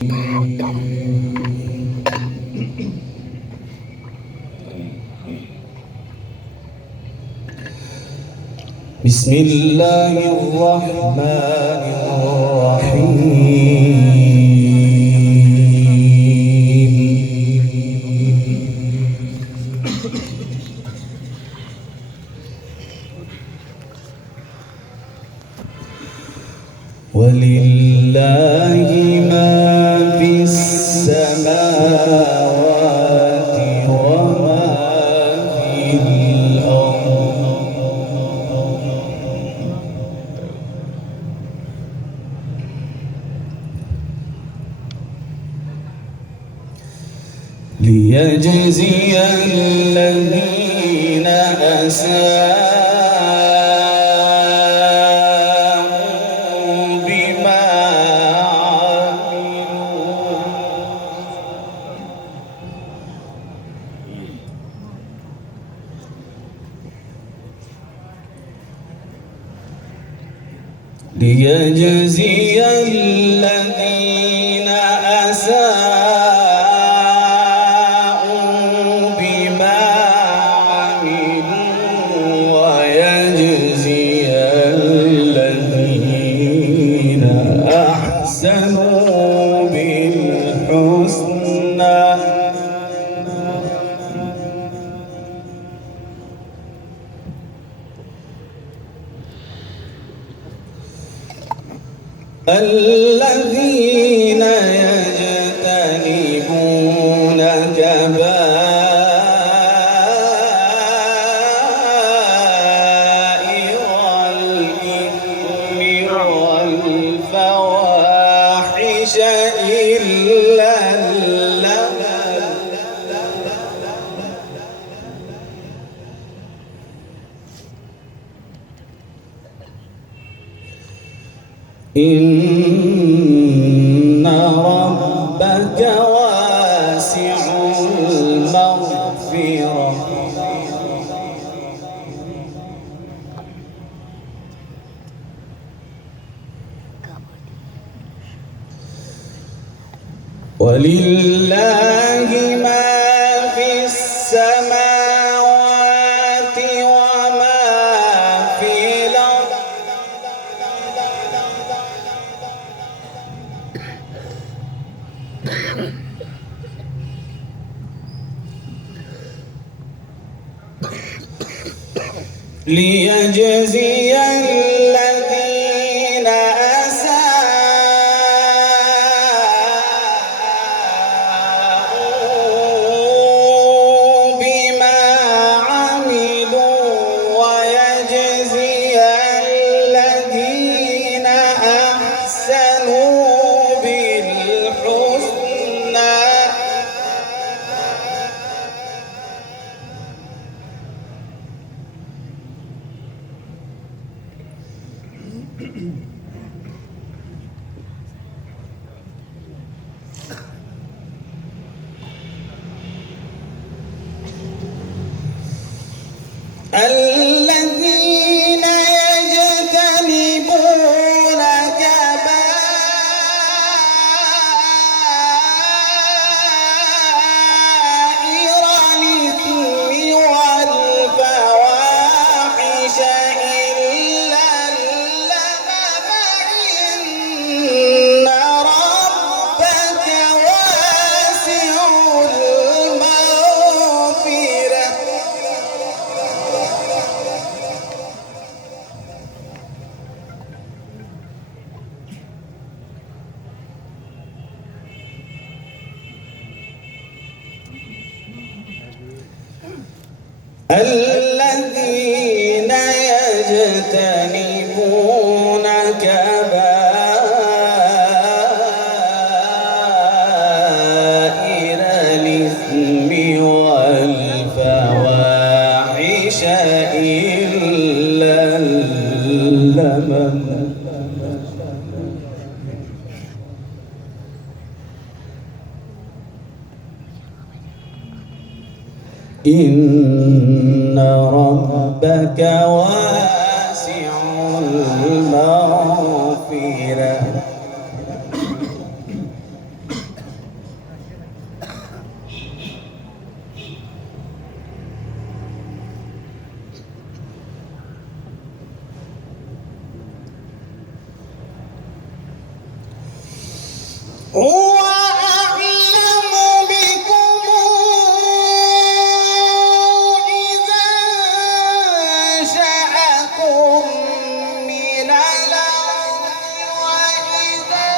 بسم الله الرحمن الرحيم. ولله ما في السماوات وما في الأرض ليجزي الذين أساءوا بما عملوا ليجزي الذين أساءوا بما عملوا ويجزي الذين أحسنوا بالحسنى. الذين يجتنبون كبائر الإثم والفواحش إلا اللمم إن ربك واسع المغفرة ولله ما في السماوات وما في الأرض ليجزي الذين أساءوا بما عملوا ويجزي الذين أحسنوا بالحسنى. الذين يجتنبون كبائر الإثم والفواحش إلا اللمم إن ربك واسع المغفرة. الذين يجتنبون كبائر الإثم والفواحش إلا اللمم إن ربك واسع المغفرة هو أعلم بكم إذا أنشأكم من الأرض وإذا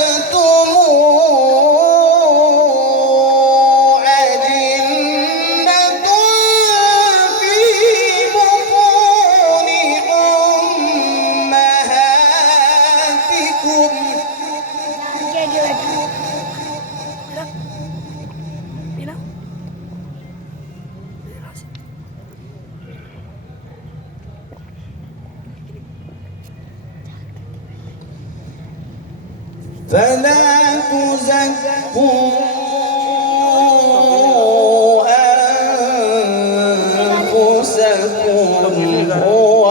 أنتم أجنة في بطون أمهاتكم. فلا تزكوا أنفسكم هو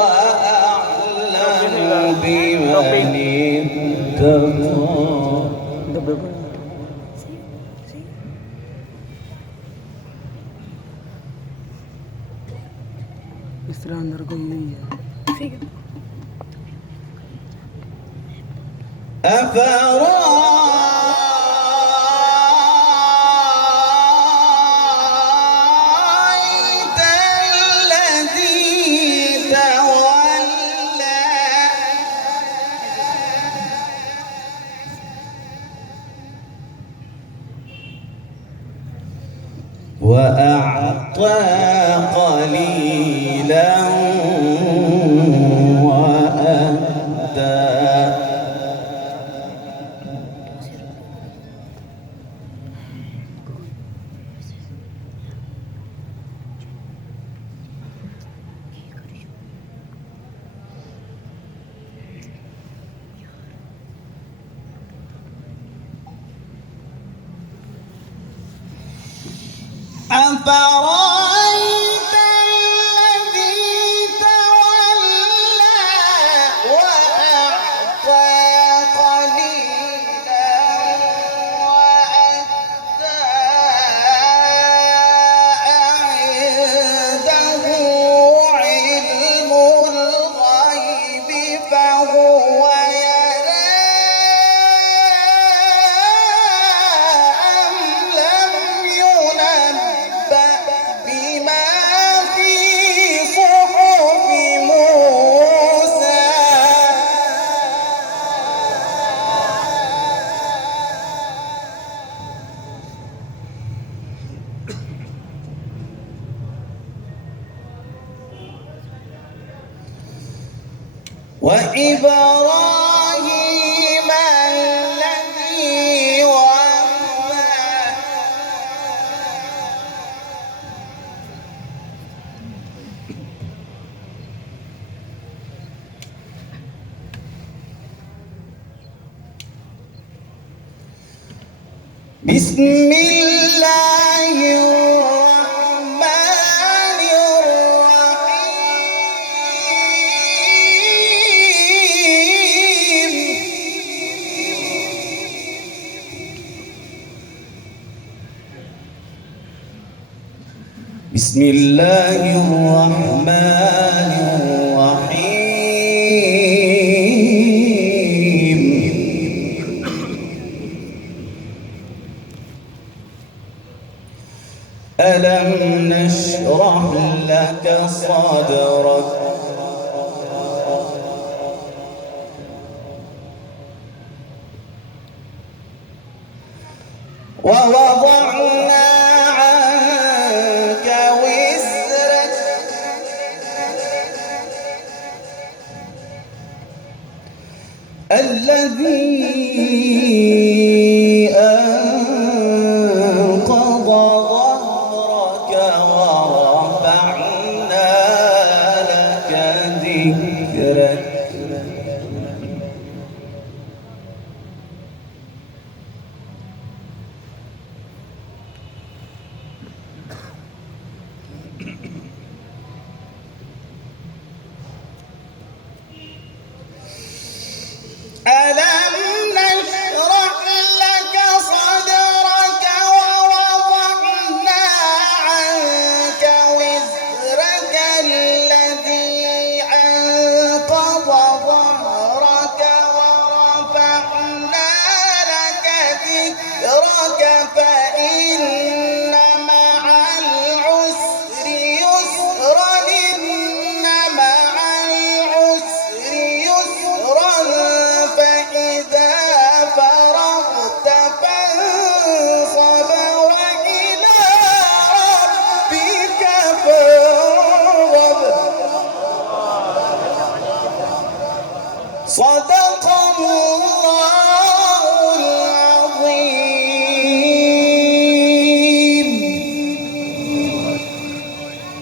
أعلم بمن اتقى. इस तरह अंदर कोई नहीं है। ठीक है। أفرأيت الذي تولى وأعطى قليلا وأكدى. أفرأيت الذي تولى وأعطى قليلا وأكدى أعنده علم الغيب فهو يرى أم لم ينبأ بما في صحف موسى. وإبراهيم الذي وفى بسم الله الرحمن الرحيم. بسم الله الرحمن الرحيم. ألم نشرح لك صدرك ووضعنا عنك وزرك الذي أنقض ظهرك ورفعنا لك ذكرك. ألم نشرح لك فإن مع العسر يسرا إن مع العسر يسرا فإذا فرغت فانصب وإلى ربك فارغب. صدق الله